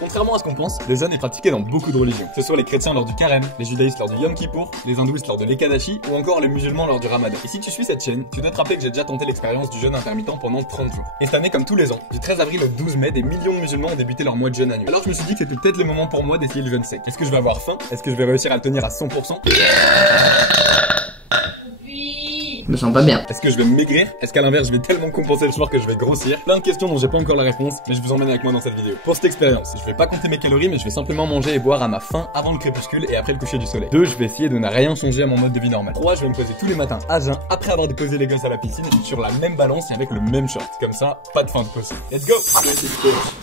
Contrairement à ce qu'on pense, le jeûne est pratiqué dans beaucoup de religions. Que ce soit les chrétiens lors du carême, les judaïstes lors du Yom Kippour, les hindouistes lors de l'Ekadashi ou encore les musulmans lors du Ramadan. Et si tu suis cette chaîne, tu dois te rappeler que j'ai déjà tenté l'expérience du jeûne intermittent pendant 30 jours. Et cette année, comme tous les ans, du 13 avril au 12 mai, des millions de musulmans ont débuté leur mois de jeûne annuel. Alors je me suis dit que c'était peut-être le moment pour moi d'essayer le jeûne sec. Est-ce que je vais avoir faim? Est-ce que je vais réussir à le tenir à 100%? Je me sens pas bien. Est-ce que je vais maigrir? Est-ce qu'à l'inverse, je vais tellement compenser le soir que je vais grossir? Plein de questions dont j'ai pas encore la réponse, mais je vous emmène avec moi dans cette vidéo. Pour cette expérience, je vais pas compter mes calories, mais je vais simplement manger et boire à ma faim avant le crépuscule et après le coucher du soleil. 2, je vais essayer de ne rien changer à mon mode de vie normal. 3, je vais me poser tous les matins à jeun après avoir déposé les gosses à la piscine sur la même balance et avec le même short. Comme ça, pas de faim de possible. Let's go!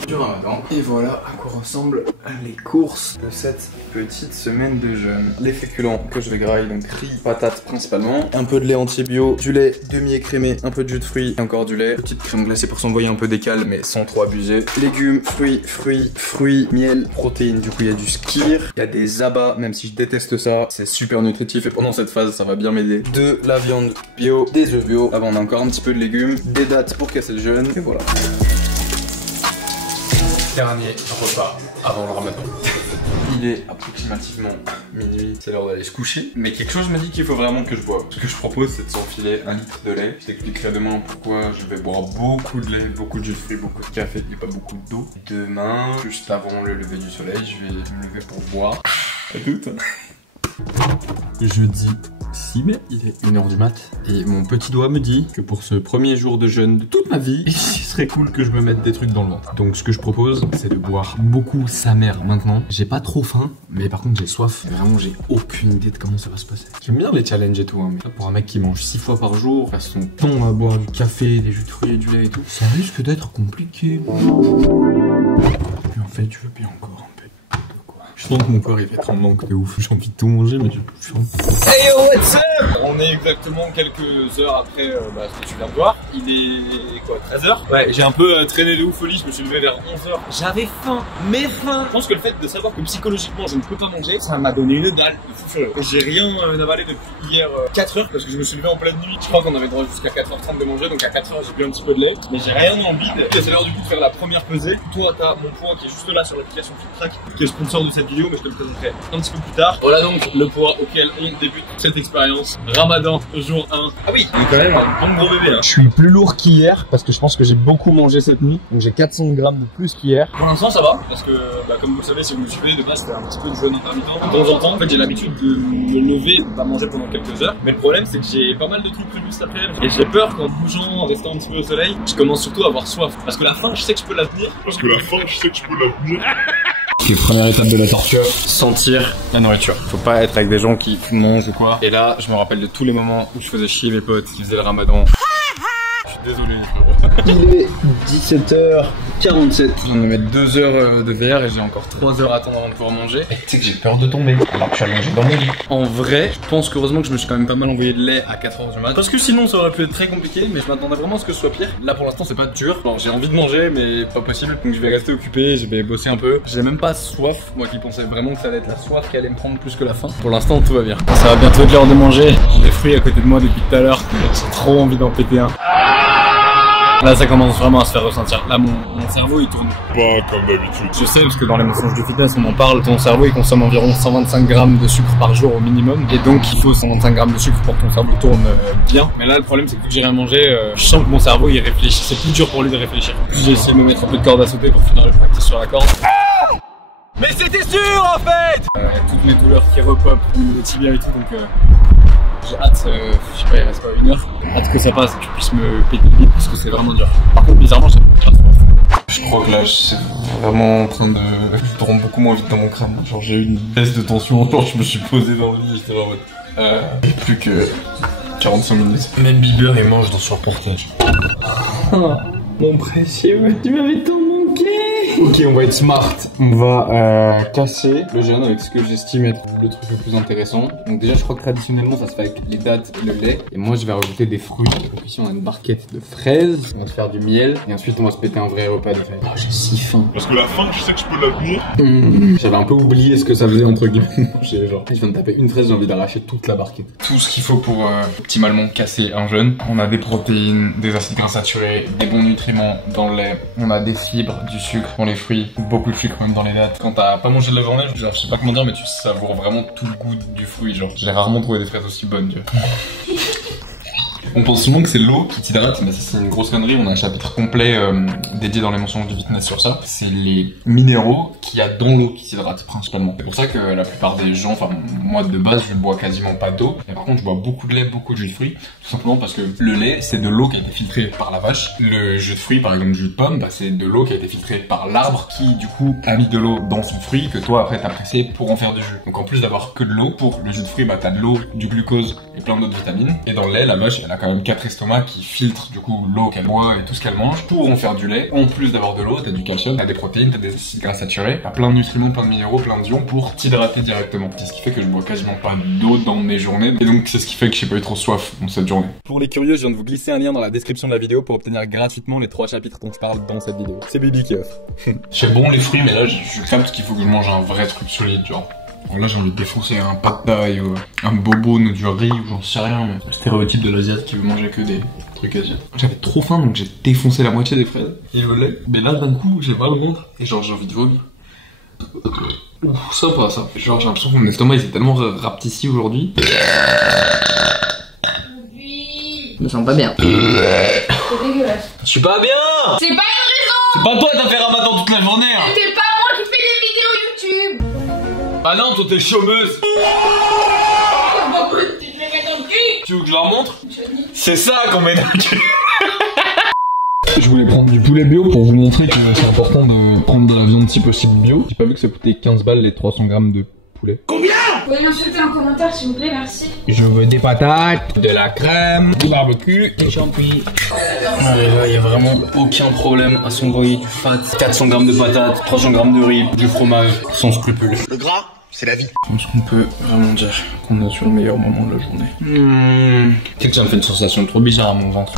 Du Ramadan. Et voilà à quoi ressemblent les courses de cette petite semaine de jeûne. Les féculents que je vais grailler, donc riz, patates principalement, un peu de lait anti-bio, du lait demi-écrémé, un peu de jus de fruits et encore du lait, petite crème glacée pour s'envoyer un peu d'écale mais sans trop abuser, légumes, fruits, miel, protéines, du coup il y a du skyr, il y a des abats, même si je déteste ça, c'est super nutritif et pendant cette phase ça va bien m'aider, de la viande bio, des œufs bio, avant on a encore un petit peu de légumes, des dattes pour casser le jeûne et voilà. Dernier repas avant le Ramadan. Il est approximativement minuit, c'est l'heure d'aller se coucher. Mais quelque chose me dit qu'il faut vraiment que je boive. Ce que je propose, c'est de s'enfiler 1 litre de lait. Je t'expliquerai demain pourquoi je vais boire beaucoup de lait, beaucoup de jus de fruits, beaucoup de café et pas beaucoup d'eau. Demain, juste avant le lever du soleil, je vais me lever pour boire. Écoute. Jeudi 6 mai, il est 1h du mat et mon petit doigt me dit que pour ce premier jour de jeûne de toute ma vie, il serait cool que je me mette des trucs dans le ventre. Donc ce que je propose, c'est de boire beaucoup sa mère maintenant. J'ai pas trop faim, mais par contre j'ai soif. Et vraiment j'ai aucune idée de comment ça va se passer. J'aime bien les challenges et tout, hein, mais pour un mec qui mange 6 fois par jour, passe son temps à boire du café, des jus de fruits et du lait et tout, ça risque d'être compliqué. Et en fait, je veux bien encore un peu. Je sens que mon corps il fait tremblant de ouf, j'ai envie de tout manger mais j'ai plus faim. Hey yo, what's up? On est exactement quelques heures après ce que tu viens de voir. Il est quoi, 13h? Ouais, j'ai un peu traîné de ouf folie, je me suis levé vers 11h. J'avais faim, mais faim. Je pense que le fait de savoir que psychologiquement je ne peux pas manger, ça m'a donné une dalle de fou furieux. J'ai rien avalé depuis hier 4h parce que je me suis levé en pleine nuit. Je crois qu'on avait droit jusqu'à 4h30 de manger, donc à 4h j'ai bu un petit peu de lait. Mais j'ai rien en vide. C'est l'heure du coup de faire la première pesée. Toi t'as mon poids qui est juste là sur l'application FitTrack, qui est sponsor de cette vidéo, mais je te le présenterai un petit peu plus tard. Voilà donc le poids auquel on débute cette expérience. Ramadan, jour 1. Ah oui, il est quand même un bon gros bébé là. Je suis plus lourd qu'hier parce que je pense que j'ai beaucoup mangé cette nuit. Donc j'ai 400 grammes de plus qu'hier. Pour l'instant ça va parce que comme vous le savez, si vous me suivez, de base c'était un petit peu de jeûne intermittent. De temps en temps, en fait j'ai l'habitude de me lever et de pas manger pendant quelques heures. Mais le problème c'est que j'ai pas mal de trucs prévus cet après-midi. Et j'ai peur qu'en bougeant, en restant un petit peu au soleil, je commence surtout à avoir soif. Parce que la faim, je sais que je peux la tenir. C'est la première étape de la torture, sentir la nourriture. Faut pas être avec des gens qui mangent ou quoi. Et là, je me rappelle de tous les moments où je faisais chier mes potes qui faisaient le Ramadan. Je suis désolé, frérot. Il est 17h47. Je viens de me mettre 2 heures de VR et j'ai encore 3 heures à attendre avant de pouvoir manger. Et tu sais que j'ai peur de tomber alors que je suis allongé dans mon lit. En vrai, je pense qu'heureusement que je me suis quand même pas mal envoyé de lait à 4h du mat. Parce que sinon ça aurait pu être très compliqué, mais je m'attendais vraiment à ce que ce soit pire. Là pour l'instant c'est pas dur. Bon, j'ai envie de manger mais pas possible. Donc je vais rester occupé, je vais bosser un peu. J'ai même pas soif. Moi qui pensais vraiment que ça allait être la soif qui allait me prendre plus que la faim. Pour l'instant tout va bien. Ça va bientôt être l'heure de manger. J'ai des fruits à côté de moi depuis tout à l'heure. J'ai trop envie d'en péter un. Là ça commence vraiment à se faire ressentir. Là mon cerveau il tourne pas comme d'habitude. Je sais parce que dans les mensonges du fitness on en parle. Ton cerveau il consomme environ 125 grammes de sucre par jour au minimum. Et donc il faut 125 grammes de sucre pour que ton cerveau tourne bien. Mais là le problème c'est que j'ai rien mangé. Je sens que mon cerveau il réfléchit. C'est plus dur pour lui de réfléchir. J'ai essayé de me mettre un peu de corde à sauter pour finir le practice sur la corde. Mais c'était sûr en fait. Toutes mes douleurs qui repopent, les tibias et tout donc j'ai hâte, je sais pas, il reste pas 1 heure. Hâte que ça passe et que je puisse me péter vite parce que c'est vraiment dur. Par contre, bizarrement, j'ai pas trop. Je crois que là, je suis vraiment en train de. Je tourne beaucoup moins vite dans mon crâne. Genre, j'ai eu une baisse de tension. Genre, je me suis posé dans le lit, j'étais en mode. Plus que 45 minutes. Même Bieber, il mange dans son reportage. Oh, mon précieux, tu m'avais tant manqué. Ok, on va être smart. On va casser le jeûne avec ce que j'estime être le truc le plus intéressant. Donc déjà, je crois que traditionnellement, ça se fait avec les dattes et le lait. Et moi, je vais rajouter des fruits. Donc ici, on a une barquette de fraises. On va se faire du miel. Et ensuite, on va se péter un vrai repas de fraises. Oh, j'ai si faim. Parce que la faim, je sais que je peux la tenir. J'avais un peu oublié ce que ça faisait entre guillemets. Genre, je viens de taper une fraise, j'ai envie d'arracher toute la barquette. Tout ce qu'il faut pour optimalement casser un jeûne. On a des protéines, des acides gras saturés, des bons nutriments dans le lait. On a des fibres, du sucre pour les fruits, beaucoup de sucre même dans les dattes. Quand t'as pas mangé de la journée, genre, je sais pas comment dire, mais tu savoures vraiment tout le goût du fruit, genre. J'ai rarement trouvé des fraises aussi bonnes, tu vois. On pense souvent que c'est l'eau qui t'hydrate, mais ça c'est une grosse connerie. On a un chapitre complet dédié dans les mensonges du fitness sur ça. C'est les minéraux qu'il y a dans l'eau qui t'hydratent principalement. C'est pour ça que la plupart des gens, enfin moi de base je bois quasiment pas d'eau, mais par contre je bois beaucoup de lait, beaucoup de jus de fruits, tout simplement parce que le lait c'est de l'eau qui a été filtrée par la vache. Le jus de fruits, par exemple le jus de pomme, bah, c'est de l'eau qui a été filtrée par l'arbre qui du coup a mis de l'eau dans son fruit que toi après t'as pressé pour en faire du jus. Donc en plus d'avoir que de l'eau, pour le jus de fruits bah t'as de l'eau, du glucose et plein d'autres vitamines. Et dans le lait, la vache elle a quand même 4 estomacs qui filtrent du coup l'eau qu'elle boit et tout ce qu'elle mange pour en faire du lait. En plus d'avoir de l'eau, t'as du calcium, t'as des protéines, t'as des acides gras saturés, t'as plein de nutriments, plein de minéraux, plein d'ions pour t'hydrater directement. C'est ce qui fait que je bois quasiment pas d'eau dans mes journées et donc c'est ce qui fait que j'ai pas eu trop soif dans cette journée. Pour les curieux, je viens de vous glisser un lien dans la description de la vidéo pour obtenir gratuitement les 3 chapitres dont je parle dans cette vidéo. C'est Bibi qui offre. C'est bon les fruits, mais là je capte qu'il faut que je mange un vrai truc solide, genre. Alors là j'ai envie de défoncer un pad thai ou un boboon ou du riz ou j'en sais rien, mais le stéréotype de l'asiate qui veut manger que des trucs asiatiques. J'avais trop faim donc j'ai défoncé la moitié des fraises et le lait, mais là d'un coup j'ai mal au ventre et genre j'ai envie de vomir. Ouf, sympa ça. Genre j'ai l'impression que mon estomac il s'est tellement rapetissi aujourd'hui. Je me sens pas bien. C'est dégueulasse. Je suis pas bien. C'est pas une raison. C'est pas toi t'as fait ramadan toute la journée hein. C'est pas moi qui fais des vidéos YouTube. Ah non toi t'es chômeuse. Tu veux que je leur montre? C'est ça qu'on met dans le cul. Je voulais prendre du poulet bio pour vous montrer que c'est important de prendre de la viande si possible bio. J'ai pas vu que ça coûtait 15 balles les 300 grammes de poulet. Vous pouvez m'insulter en commentaire s'il vous plaît, merci. Je veux des patates, de la crème, du barbecue, des champignons. Là, il y a vraiment aucun problème à s'envoyer du fat. 400 grammes de patates, 300 grammes de riz, du fromage, sans scrupule. Le gras, c'est la vie. Je pense qu'on peut vraiment dire qu'on est sur le meilleur moment de la journée. Tu sais que ça me fait une sensation trop bizarre à mon ventre.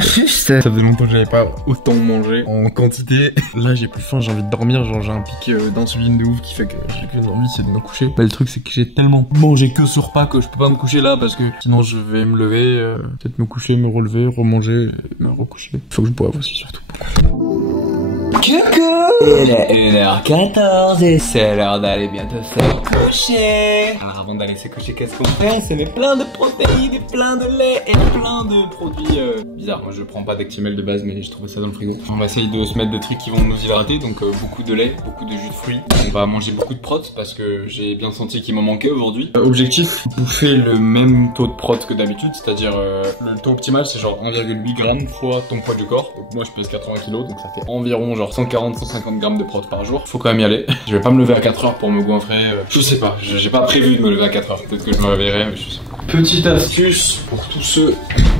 Juste. Ça faisait longtemps que j'avais pas autant mangé en quantité. Là j'ai plus faim, j'ai envie de dormir, genre j'ai un pic d'insuline de ouf qui fait que j'ai qu'une envie c'est de me coucher. Bah, le truc c'est que j'ai tellement mangé que ce repas que je peux pas me coucher là parce que sinon je vais me lever, peut-être me coucher, me relever, remanger, me recoucher. Faut que je boive aussi surtout. Coucou! Il est 1h14 et c'est l'heure d'aller bientôt se coucher. Alors avant d'aller se coucher, qu'est-ce qu'on fait? On se met plein de protéines et plein de lait et plein de produits bizarres. Moi je prends pas d'Actimel de base mais je trouvais ça dans le frigo. On va essayer de se mettre des trucs qui vont nous hydrater, donc beaucoup de lait, beaucoup de jus de fruits. On va manger beaucoup de protes parce que j'ai bien senti qu'il m'en manquait aujourd'hui. Objectif, bouffer le même taux de protes que d'habitude, c'est-à-dire le taux optimal c'est genre 1,8 g fois ton poids du corps. Donc moi je pèse 80 kg donc ça fait environ genre 140-150 grammes de prot par jour. Faut quand même y aller. Je vais pas me lever à 4 heures pour me goinfrer. Je sais pas, j'ai pas prévu de me lever à 4 heures. Peut-être que je me réveillerai, mais je sais pas. Petite astuce pour tous ceux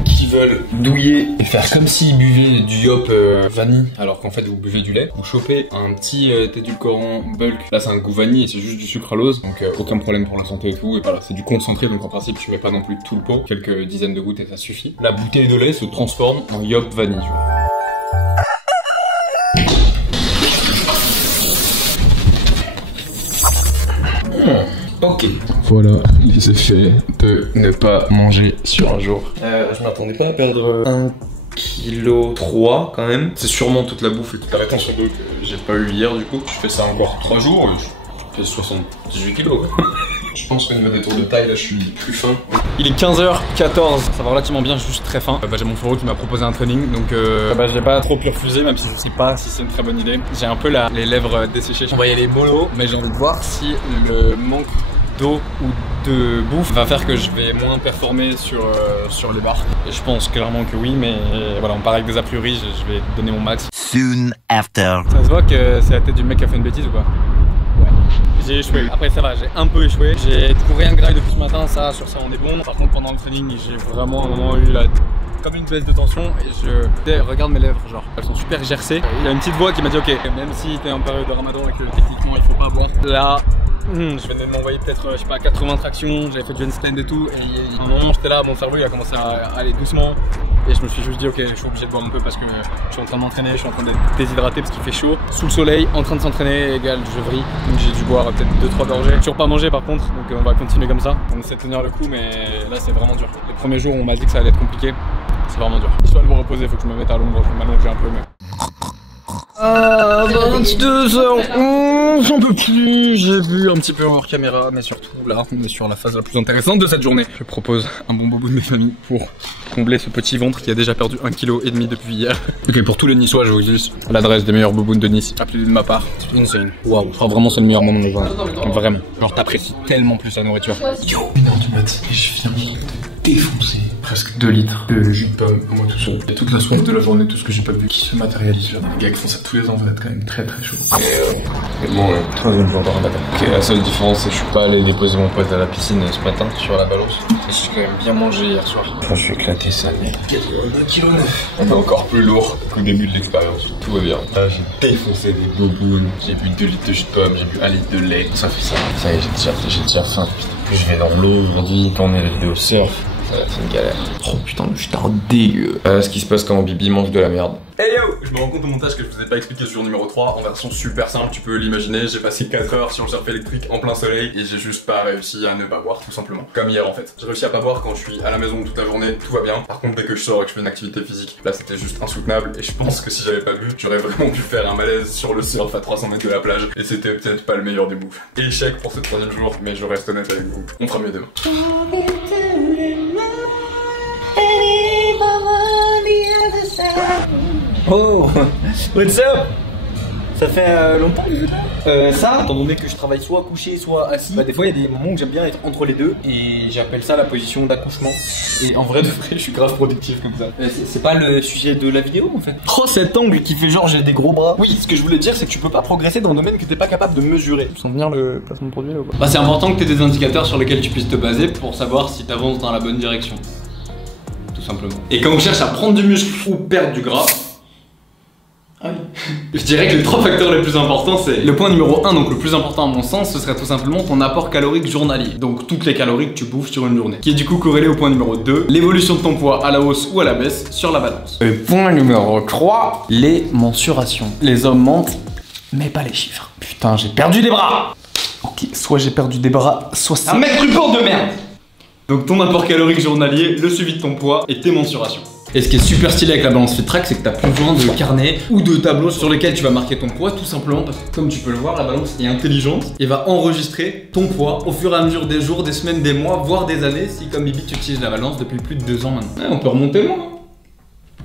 qui veulent douiller et faire comme s'ils buvaient du yop vanille alors qu'en fait vous buvez du lait. Vous chopez un petit édulcorant bulk. Là c'est un goût vanille et c'est juste du sucralose. Donc aucun problème pour la santé et tout. Et voilà, c'est du concentré donc en principe tu mets pas non plus tout le pot. Quelques dizaines de gouttes et ça suffit. La bouteille de lait se transforme en yop vanille. Ok, voilà, il s'est fait de ne pas manger sur un jour. Je m'attendais pas à perdre 1,3 kg quand même. C'est sûrement toute la bouffe et toute la rétention d'eau que j'ai pas eu hier du coup. Je fais ça encore 3 jours et je fais 78 kg. Je pense qu'au niveau des tours de taille là je suis plus fin. Il est 15h14, ça va relativement bien, je suis juste très faim. J'ai mon frérot qui m'a proposé un training donc j'ai pas trop pu refuser même si je sais pas si c'est une très bonne idée. J'ai un peu les lèvres desséchées, on va y aller mollo, mais j'ai envie de voir si le manque d'eau ou de bouffe va faire que je vais moins performer sur les barres. Et je pense clairement que oui, mais voilà, on part avec des a priori, je vais donner mon max. Soon after. Ça se voit que c'est la tête du mec qui a fait une bêtise ou pas? Ouais. J'ai échoué. Après ça va, j'ai un peu échoué. J'ai du coup rien de grave depuis ce matin, ça sur ça on est bon. Par contre pendant le training j'ai vraiment à un moment eu comme une baisse de tension et regarde mes lèvres, genre elles sont super gercées. Il y a une petite voix qui m'a dit ok, même si t'es en période de ramadan et que techniquement il faut pas boire, là je venais de m'envoyer peut-être je sais pas 80 tractions, j'avais fait du handstand et tout et à un moment j'étais là, mon cerveau il a commencé à aller doucement et je me suis juste dit ok, je suis obligé de boire un peu parce que je suis en train de m'entraîner, je suis en train d'être déshydraté parce qu'il fait chaud, sous le soleil, en train de s'entraîner égale je vrille, donc j'ai dû boire peut-être 2-3 gorgées, toujours pas mangé par contre, donc on va continuer comme ça, on essaie de tenir le coup mais là c'est vraiment dur. Les premiers jours on m'a dit que ça allait être compliqué, c'est vraiment dur. Je dois me reposer, faut que je me mette à l'ombre, je vais m'allonger un peu mais... Ah, 22h11, j'en peux plus. J'ai vu un petit peu hors caméra, mais surtout là, on est sur la phase la plus intéressante de cette journée. Je propose un bon bobo de mes familles pour combler ce petit ventre qui a déjà perdu 1,5 kg depuis hier. Ok, pour tous les Niçois, je vous glisse l'adresse des meilleurs bobounes de Nice. Appelez-les de ma part. C'est insane. Waouh, vraiment c'est le meilleur moment de ma journée. Vraiment. Genre t'apprécies tellement plus la nourriture. Yo, 1h du mat et je viens de défoncer presque 2 litres de jus de pomme moi tout seul. Et toute la soirée de la journée, tout ce que j'ai pas bu qui se matérialise là. Les gars qui font ça tous les ans, va être quand même très très chaud. Et bon, troisième jour de ramadan. Ok, la seule différence c'est que je suis pas allé déposer mon pote à la piscine ce matin sur la balance. Et j'ai quand même bien mangé hier soir. Enfin, je suis éclaté ça. 1,9 kg. On est encore plus lourd qu'au début de l'expérience. Tout va bien. Là, j'ai défoncé des bobounes. J'ai bu 2 litres de jus de pomme, j'ai bu 1 litre de lait. Ça fait ça. Ça y est, j'ai déjà faim. Plus je vais dans l'eau aujourd'hui, quand on est allé au surf. C'est une galère. Oh putain, le star dégueu. Ce qui se passe quand Bibi mange de la merde. Hey yo! Je me rends compte au montage que je vous ai pas expliqué ce jour numéro 3 en version super simple, tu peux l'imaginer. J'ai passé 4 heures sur le surf électrique en plein soleil et j'ai juste pas réussi à ne pas boire, tout simplement. Comme hier en fait. J'ai réussi à pas boire quand je suis à la maison toute la journée, tout va bien. Par contre, dès que je sors et que je fais une activité physique, là c'était juste insoutenable et je pense que si j'avais pas bu, j'aurais vraiment pu faire un malaise sur le surf à 300 mètres de la plage et c'était peut-être pas le meilleur des moves. Échec pour ce 3e jour, mais je reste honnête avec vous. On fera mieux demain. Oh, what's up? Ça fait longtemps ça, étant donné que je travaille soit couché, soit assis, bah des fois il y a des moments où j'aime bien être entre les deux et j'appelle ça la position d'accouchement. Et en vrai de vrai, je suis grave productif comme ça. C'est pas le sujet de la vidéo en fait. Oh, cet angle qui fait genre j'ai des gros bras. Oui, ce que je voulais dire c'est que tu peux pas progresser dans un domaine que t'es pas capable de mesurer. Sans venir le placement de produit là ou pas? Bah c'est important que t'aies des indicateurs sur lesquels tu puisses te baser pour savoir si t'avances dans la bonne direction. Tout simplement. Et quand on cherche à prendre du muscle ou perdre du gras, je dirais que les 3 facteurs les plus importants c'est le point numéro 1, donc le plus important à mon sens, ce serait tout simplement ton apport calorique journalier. Donc toutes les calories que tu bouffes sur une journée. Qui est du coup corrélé au point numéro 2, l'évolution de ton poids à la hausse ou à la baisse sur la balance. Et point numéro 3, les mensurations. Les hommes mentent, mais pas les chiffres. Putain, j'ai perdu des bras. Ok, soit j'ai perdu des bras, soit c'est un mec rupant de merde. Donc ton apport calorique journalier, le suivi de ton poids et tes mensurations. Et ce qui est super stylé avec la balance FitTrack, c'est que t'as plus besoin de carnet ou de tableau sur lesquels tu vas marquer ton poids, tout simplement parce que comme tu peux le voir, la balance est intelligente et va enregistrer ton poids au fur et à mesure des jours, des semaines, des mois, voire des années, si comme Bibi tu utilises la balance depuis plus de 2 ans maintenant. Ouais, on peut remonter loin.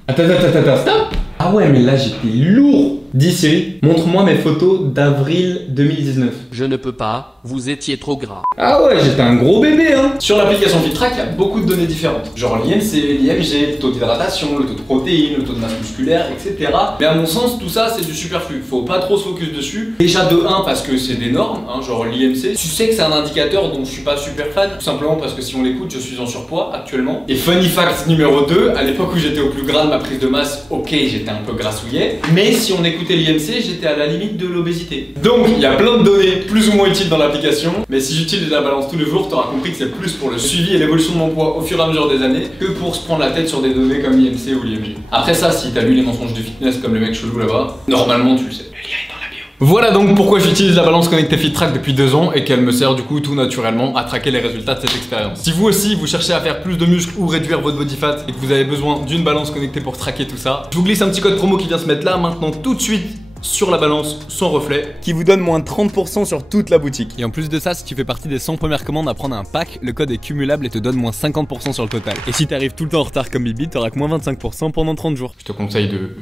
Attends, stop. Ah ouais, mais là j'étais lourd. Dis Siri, montre-moi mes photos d'avril 2019. Je ne peux pas, vous étiez trop gras. Ah ouais, j'étais un gros bébé hein. Sur l'application FitTrack, il y a beaucoup de données différentes. Genre l'IMC, l'IMG, le taux d'hydratation, le taux de protéines, le taux de masse musculaire, etc. Mais à mon sens, tout ça c'est du superflu. Faut pas trop se focus dessus. Déjà de 1 parce que c'est des normes, hein, genre l'IMC. Tu sais que c'est un indicateur dont je suis pas super fan, tout simplement parce que si on l'écoute, je suis en surpoids actuellement. Et funny fact numéro 2, à l'époque où j'étais au plus gras de ma prise de masse, ok, j'étais un peu grassouillet. Mais si on écoutait l'IMC, j'étais à la limite de l'obésité. Donc il y a plein de données plus ou moins utiles dans l'application. Mais si j'utilise la balance tous les jours, t'auras compris que c'est plus pour le suivi et l'évolution de mon poids au fur et à mesure des années que pour se prendre la tête sur des données comme l'IMC ou l'IMG. Après ça, si t'as lu les mensonges du fitness comme le mec chelou là-bas, normalement tu le sais. Le lien est dans la bio. Voilà donc pourquoi j'utilise la balance connectée FitTrack depuis 2 ans et qu'elle me sert du coup tout naturellement à traquer les résultats de cette expérience. Si vous aussi vous cherchez à faire plus de muscles ou réduire votre body fat et que vous avez besoin d'une balance connectée pour traquer tout ça, je vous glisse un petit code promo qui vient se mettre là maintenant tout de suite sur la balance sans reflet Qui vous donne moins de 30% sur toute la boutique. et en plus de ça, si tu fais partie des 100 premières commandes à prendre un pack, le code est cumulable et te donne moins 50% sur le total. Et si t'arrives tout le temps en retard comme Bibi, t'auras que moins 25% pendant 30 jours. Je te conseille de...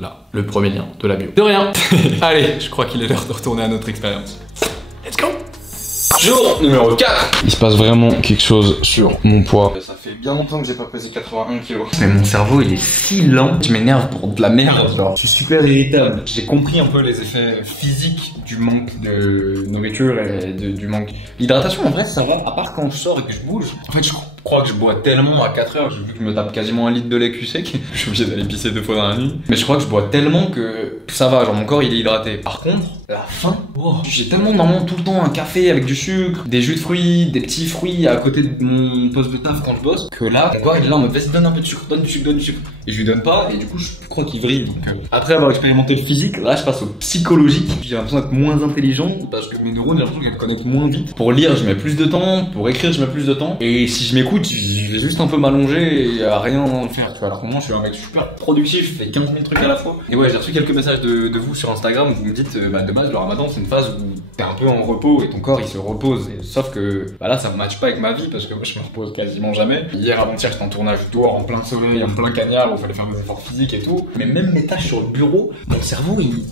là, le premier lien de la bio. De rien. Allez, je crois qu'il est l'heure de retourner à notre expérience. Let's go. Jour numéro 4. Il se passe vraiment quelque chose sur mon poids. Ça fait bien longtemps que j'ai pas pesé 81 kg. Mais mon cerveau il est si lent. Je m'énerve pour de la merde. Genre, je suis super irritable. J'ai compris un peu les effets physiques du manque de nourriture et du manque. L'hydratation en vrai ça va. À part quand je sors et que je bouge. En fait je crois que je bois tellement à 4 heures. J'ai vu que je me tape quasiment 1 litre de lait cul sec. Je suis obligé d'aller pisser 2 fois dans la nuit. Mais je crois que je bois tellement que ça va. Genre mon corps il est hydraté. Par contre, la faim. Oh, j'ai tellement normalement tout le temps un café avec du sucre, des jus de fruits, des petits fruits à côté de mon poste de taf quand je bosse, que là, mon corps il est là en mode vas-y donne un peu de sucre, donne du sucre, donne du sucre. Et je lui donne pas, et du coup je crois qu'il vrille. Donc, après avoir expérimenté le physique, là je passe au psychologique. J'ai l'impression d'être moins intelligent parce que mes neurones j'ai l'impression qu'elles connectent moins vite. Pour lire je mets plus de temps, pour écrire je mets plus de temps. Et si je m'écoute, je vais juste un peu m'allonger et à rien faire. Tu vois, alors que moi je suis un mec super productif, je fais 15 000 trucs à la fois. Et ouais, j'ai reçu quelques messages de vous sur Instagram où vous me dites bah de base le ramadan c'est une phase où t'es un peu en repos et ton corps il se repose. Et, sauf que bah là ça me matche pas avec ma vie parce que moi je me repose quasiment jamais. Hier avant-hier j'étais en tournage dehors en plein soleil, en plein cagnard où il fallait faire des efforts physiques et tout. Mais même mes tâches sur le bureau, mon cerveau il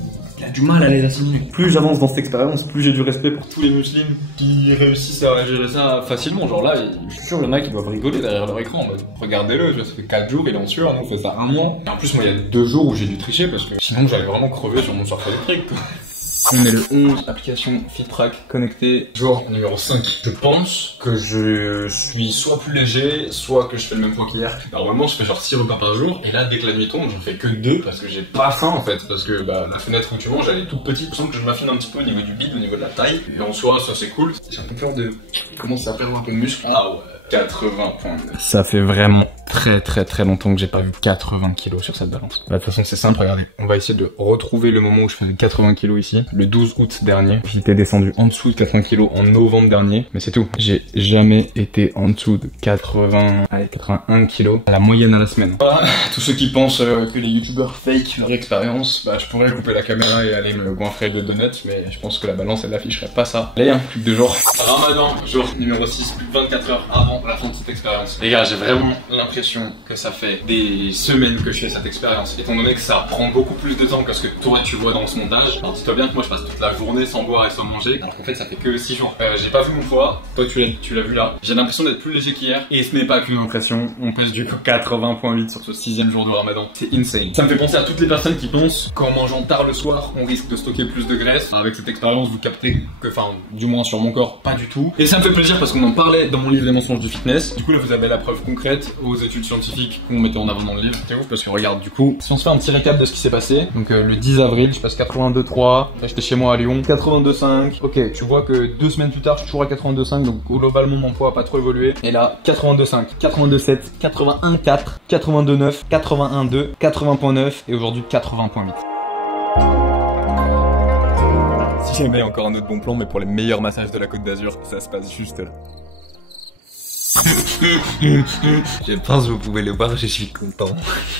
a du mal à les assimiler. Plus j'avance dans cette expérience, plus j'ai du respect pour tous les musulmans qui réussissent à gérer ça facilement. Genre là, je suis sûr qu'il y en a qui doivent rigoler derrière leur écran. Bah, regardez-le, ça fait 4 jours, il est en sueur, nous on fait ça 1 mois. Et en plus, moi il y a 2 jours où j'ai dû tricher parce que sinon j'allais vraiment crever sur mon surf électrique. On est le 11, application FitTrack connectée, jour numéro 5. Je pense que je suis soit plus léger, soit que je fais le même poids qu'hier. Normalement, je fais genre 6 repas par jour, et là, dès que la nuit tombe, j'en fais que 2 parce que j'ai pas faim en fait. Parce que bah, la fenêtre où tu manges, elle est toute petite. Je sens que je m'affine un petit peu au niveau du bide, au niveau de la taille. Et en soi, ça c'est cool. J'ai un peu peur de commencer à perdre un peu de muscle. Ah ouais. 80 points. Ça fait vraiment très longtemps que j'ai pas vu 80 kilos sur cette balance. Bah, de toute façon c'est simple, regardez. On va essayer de retrouver le moment où je faisais 80 kilos ici, le 12 août dernier. J'étais descendu en dessous de 80 kilos en novembre dernier, mais c'est tout. J'ai jamais été en dessous de 81 kilos à la moyenne à la semaine. Voilà, tous ceux qui pensent que les youtubeurs fake leur expérience, bah je pourrais couper la caméra et aller me goinfrer de donuts, mais je pense que la balance elle afficherait pas ça. Allez, hein, plus que 2 jours. Ramadan, jour numéro 6, plus de 24 heures avant la fin de cette expérience. Les gars, j'ai vraiment l'impression que ça fait des semaines que je fais cette expérience, étant donné que ça prend beaucoup plus de temps que ce que toi tu vois dans ce montage. Alors dis-toi bien que moi je passe toute la journée sans boire et sans manger, alors qu'en fait ça fait que 6 jours. J'ai pas vu mon poids, toi tu l'as vu là. J'ai l'impression d'être plus léger qu'hier, et ce n'est pas qu'une impression, on pèse du coup 80.8 sur ce 6e jour de Ramadan. C'est insane. Ça me fait penser à toutes les personnes qui pensent qu'en mangeant tard le soir, on risque de stocker plus de graisse. Avec cette expérience, vous captez que, enfin, du moins sur mon corps, pas du tout. Et ça me fait plaisir parce qu'on en parlait dans mon livre Les mensonges du fitness. Du coup là vous avez la preuve concrète aux études scientifiques qu'on mettait en avant dans le livre. C'est ouf parce que regarde du coup, si on se fait un petit récap de ce qui s'est passé, donc le 10 avril je passe 82,3, là j'étais chez moi à Lyon, 82,5, ok tu vois que 2 semaines plus tard je suis toujours à 82,5, donc globalement mon poids a pas trop évolué, et là 82,5, 82,7, 81,4, 82,9, 81,2, 80,9 et aujourd'hui 80,8. Si jamais encore un autre bon plan, mais pour les meilleurs massages de la Côte d'Azur, ça se passe juste là. Je pense que vous pouvez le voir, je suis content.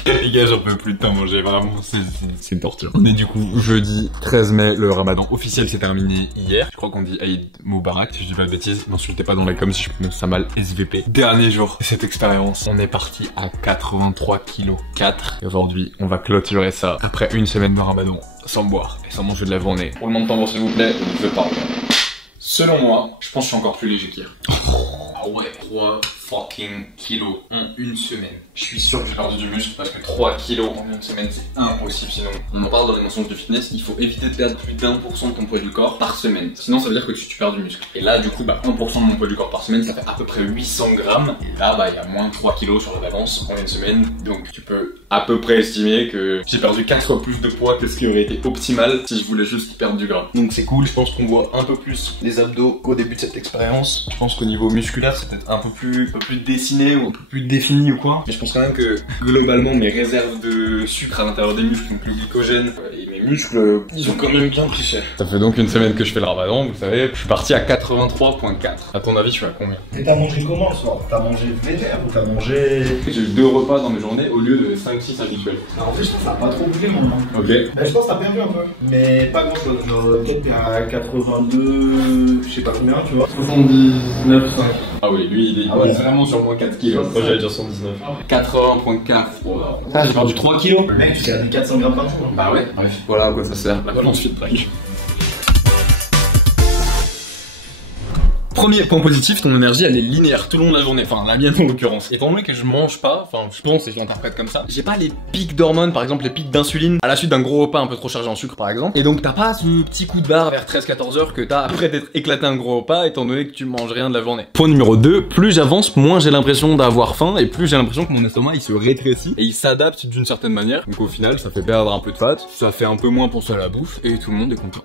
Les gars, j'en peux plus de temps manger, vraiment, c'est une torture. On est du coup jeudi 13 mai, le ramadan officiel s'est terminé hier. Je crois qu'on dit Aïd Moubarak, si je dis pas de bêtises. N'insultez pas dans la com si je prononce ça mal, SVP. Dernier jour de cette expérience, on est parti à 83 kg 4. Et aujourd'hui, on va clôturer ça après une semaine de ramadan sans boire et sans manger de la journée. Pour le moment de tambour s'il vous plaît, je parle. Selon moi, je pense que je suis encore plus léger qu'hier. Ah ouais, 3 fucking kilos en une semaine. Je suis sûr que j'ai perdu du muscle parce que 3 kilos en une semaine c'est impossible sinon. On en parle dans les mensonges du fitness, il faut éviter de perdre plus d'1% de ton poids du corps par semaine. Sinon ça veut dire que tu perds du muscle. Et là du coup bah 1% de mon poids du corps par semaine ça fait à peu près 800 grammes. Et là bah il y a moins de 3 kilos sur la balance en une semaine. Donc tu peux à peu près estimer que j'ai perdu 4 fois plus de poids que ce qui aurait été optimal si je voulais juste perdre du gras. Donc c'est cool, je pense qu'on voit un peu plus les abdos qu'au début de cette expérience. Je pense qu'au niveau musculaire c'est peut-être un peu plus dessiné ou un peu plus défini ou quoi. Mais je pense quand même que globalement mes réserves de sucre à l'intérieur des muscles, donc le glycogène et mes muscles, ils ont quand même bien pris cher. Ça fait donc une semaine que je fais le ramadan, vous savez, je suis parti à 83,4. À ton avis, je suis à combien? Et t'as mangé comment ce soir? T'as mangé vénère ou t'as mangé... J'ai eu 2 repas dans mes journées au lieu de 5-6 habituels. Alors, en fait, je pense que ça a pas trop bougé mon nom. Ok. Je pense que t'as perdu un peu. Mais pas grand chose. Genre, peut-être t'es à 82, je sais pas combien, tu vois. 79,5. Ah oui, lui il est vraiment sur moins 4 kilos. Moi j'allais dire 119. 80,4. Ah, j'ai perdu 3 kilos. Le mec, tu t'es perdu 400 grammes par jour. Bah ouais. Bref, voilà à quoi ça sert. La balance FitTrack. Premier point positif, ton énergie elle est linéaire tout le long de la journée, enfin la mienne en l'occurrence. Étant donné que je mange pas, enfin je pense et je l'interprète comme ça, j'ai pas les pics d'hormones, par exemple les pics d'insuline à la suite d'un gros repas un peu trop chargé en sucre par exemple. Et donc t'as pas ce petit coup de barre vers 13-14 heures que t'as après d'être éclaté un gros repas étant donné que tu manges rien de la journée. Point numéro 2, plus j'avance, moins j'ai l'impression d'avoir faim et plus j'ai l'impression que mon estomac il se rétrécit et il s'adapte d'une certaine manière. Donc au final ça fait perdre un peu de fat, ça fait un peu moins penser à la bouffe et tout le monde est content.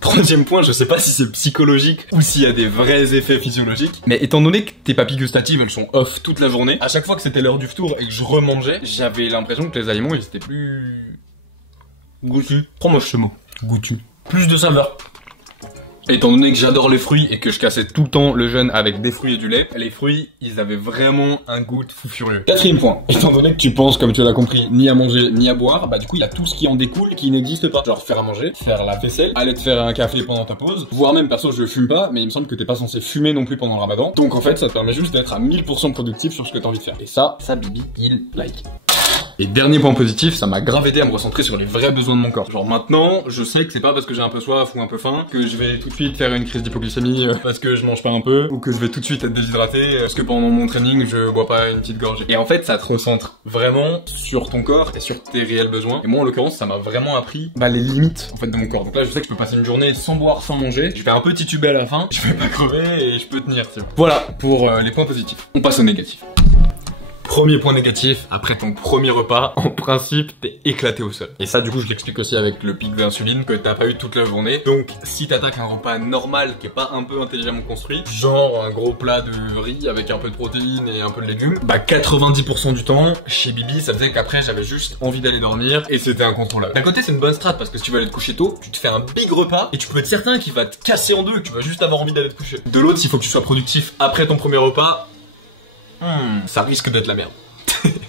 Troisième point, je sais pas si c'est psychologique ou s'il y a des vrais effets physiologiques, mais étant donné que tes papilles gustatives elles sont off toute la journée, à chaque fois que c'était l'heure du retour et que je remangeais, j'avais l'impression que les aliments ils étaient plus goûtus. Trop moche ce mot, goûtus. Plus de saveur. Étant donné que j'adore les fruits et que je cassais tout le temps le jeûne avec des fruits et du lait, les fruits, ils avaient vraiment un goût de fou furieux. Quatrième point, étant donné que tu penses, comme tu l'as compris, ni à manger, ni à boire, bah du coup, il y a tout ce qui en découle qui n'existe pas. Genre faire à manger, faire la vaisselle, aller te faire un café pendant ta pause, voire même, perso, je fume pas, mais il me semble que t'es pas censé fumer non plus pendant le ramadan. Donc en fait, ça te permet juste d'être à 1000% productif sur ce que t'as envie de faire. Et ça Bibi, il like. Et dernier point positif, ça m'a grave aidé à me recentrer sur les vrais besoins de mon corps. Genre maintenant, je sais que c'est pas parce que j'ai un peu soif ou un peu faim que je vais tout de suite faire une crise d'hypoglycémie parce que je mange pas un peu ou que je vais tout de suite être déshydraté parce que pendant mon training je bois pas une petite gorgée. Et en fait, ça te recentre vraiment sur ton corps et sur tes réels besoins. Et moi en l'occurrence, ça m'a vraiment appris les limites en fait de mon corps. Donc là, je sais que je peux passer une journée sans boire, sans manger. Je vais un peu tituber à la fin, je vais pas crever et je peux tenir. Tu vois. Voilà pour les points positifs. On passe aux négatifs. Premier point négatif, après ton premier repas, en principe, t'es éclaté au sol. Et ça, du coup, je l'explique aussi avec le pic d'insuline que t'as pas eu toute la journée. Donc, si t'attaques un repas normal qui est pas un peu intelligemment construit, genre un gros plat de riz avec un peu de protéines et un peu de légumes, 90% du temps, chez Bibi, ça faisait qu'après, j'avais juste envie d'aller dormir et c'était incontrôlable. D'un côté, c'est une bonne strat parce que si tu vas aller te coucher tôt, tu te fais un big repas et tu peux être certain qu'il va te casser en deux, que tu vas juste avoir envie d'aller te coucher. De l'autre, s'il faut que tu sois productif après ton premier repas, ça risque d'être la merde.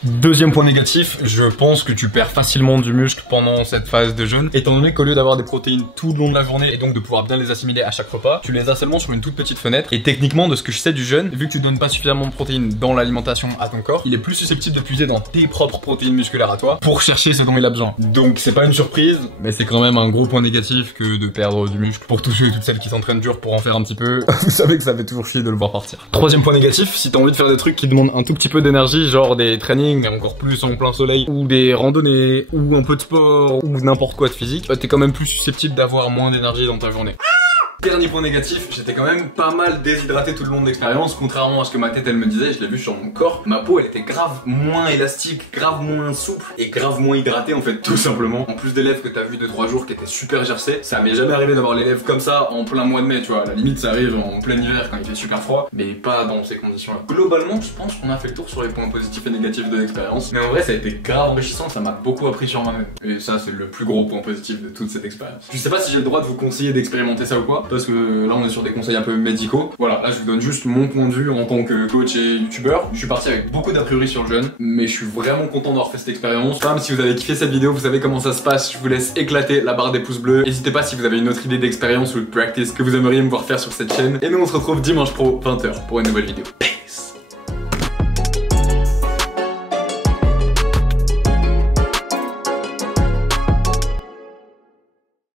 Deuxième point négatif, je pense que tu perds facilement du muscle pendant cette phase de jeûne, étant donné qu'au lieu d'avoir des protéines tout le long de la journée et donc de pouvoir bien les assimiler à chaque repas, tu les as seulement sur une toute petite fenêtre. Et techniquement, de ce que je sais du jeûne, vu que tu donnes pas suffisamment de protéines dans l'alimentation à ton corps, il est plus susceptible de puiser dans tes propres protéines musculaires à toi pour chercher ce dont il a besoin. Donc c'est pas une surprise, mais c'est quand même un gros point négatif que de perdre du muscle. Pour tous ceux et toutes celles qui s'entraînent dur pour en faire un petit peu, vous savez que ça fait toujours chier de le voir partir. Troisième point négatif, si t'as envie de faire des trucs qui demandent un tout petit peu d'énergie, genre des trainings, mais encore plus en plein soleil, ou des randonnées, ou un peu de sport, ou n'importe quoi de physique, t'es quand même plus susceptible d'avoir moins d'énergie dans ta journée. Dernier point négatif, j'étais quand même pas mal déshydraté tout le long de l'expérience, contrairement à ce que ma tête elle me disait, je l'ai vu sur mon corps. Ma peau elle était grave moins élastique, grave moins souple et grave moins hydratée en fait, tout simplement. En plus des lèvres que t'as vu 2-3 jours qui étaient super gercées, ça m'est jamais arrivé d'avoir les lèvres comme ça en plein mois de mai, tu vois. À la limite ça arrive en plein hiver quand il fait super froid, mais pas dans ces conditions-là. Globalement, je pense qu'on a fait le tour sur les points positifs et négatifs de l'expérience, mais en vrai ça a été grave enrichissant, ça m'a beaucoup appris sur moi-même. Et ça c'est le plus gros point positif de toute cette expérience. Je sais pas si j'ai le droit de vous conseiller d'expérimenter ça ou quoi, parce que là on est sur des conseils un peu médicaux. Voilà, là je vous donne juste mon point de vue en tant que coach et youtubeur. Je suis parti avec beaucoup d'a priori sur le jeûne, mais je suis vraiment content d'avoir fait cette expérience. Enfin, si vous avez kiffé cette vidéo, vous savez comment ça se passe. Je vous laisse éclater la barre des pouces bleus. N'hésitez pas si vous avez une autre idée d'expérience ou de practice que vous aimeriez me voir faire sur cette chaîne. Et nous on se retrouve dimanche pro 20h pour une nouvelle vidéo.